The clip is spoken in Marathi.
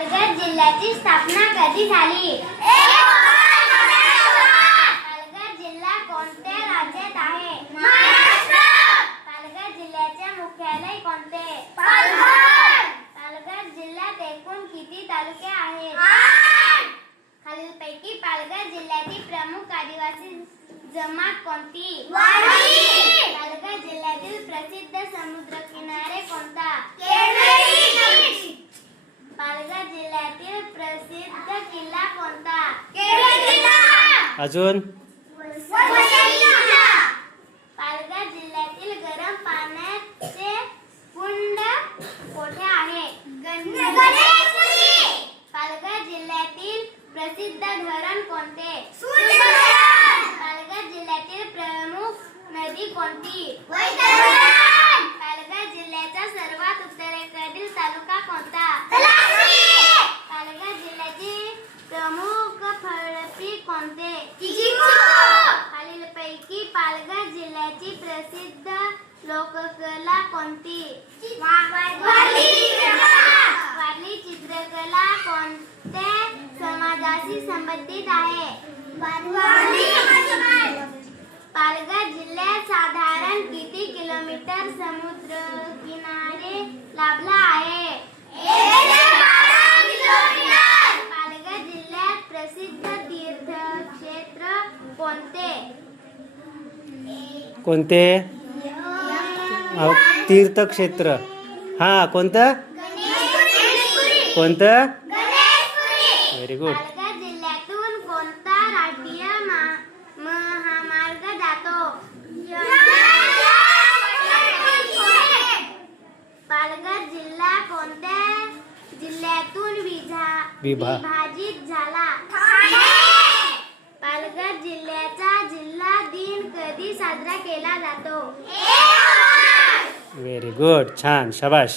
पालघर जिल्ह्याची स्थापना कधी झाली? पालघर जिल्हा कोणत्या राज्यात आहे? महाराष्ट्र. पालघर जिल्ह्याचे मुख्यालय कोणते? पालघर. पालघर जिल्ह्यात एकूण किती तालुके आहेत? 8. खालीलपैकी पालघर जिल्ह्यातील प्रमुख आदिवासी जमात कोणती? वारली. पालघर जिल्ह्यातील प्रसिद्ध समुद्रकिनारे कोणता? केळवेरी. पालघर जिल्ह्यातील प्रसिद्ध किल्ला कोणता? केळवे किल्ला. अजून पालघर जिल्ह्यातील गरम पाण्याचे कुंड कोठे आहे? गणेशपुरी. पालघर जिल्ह्यातील प्रसिद्ध धरण कोणते? पालघर जिल्ह्यातील प्रमुख नदी कोणती? वैतरणा. पालघर जिल्ह्याचा सर्वात उत्तरेकडील तालुका कोणता? पालघर जिल्ह्याचे प्रमुख फळपीक कोणते? खालीलपैकी पालघर जिल्ह्याची प्रसिद्ध लोककला कोणती? वारली चित्रकला कोणत्या समाजाशी संबंधित आहे? पालघर जिल्ह्यात साधारण किती किलोमीटर समुद्रकिनारे लाभला आहे? पालघर जिल्ह्यात प्रसिद्ध तीर्थक्षेत्र कोणते? कोणते तीर्थक्षेत्र? हा, कोणतं कोणतं? Very good. पालघर जिल्ह्यातून कोणता राष्ट्रीय महामार्ग जातो? पालघर जिल्हा कोणत्या जिल्ह्यातून विभाजित झाला? पालघर जिल्ह्याचा जिल्हा दिन कधी साजरा केला जातो? Very good. छान, शाबाश.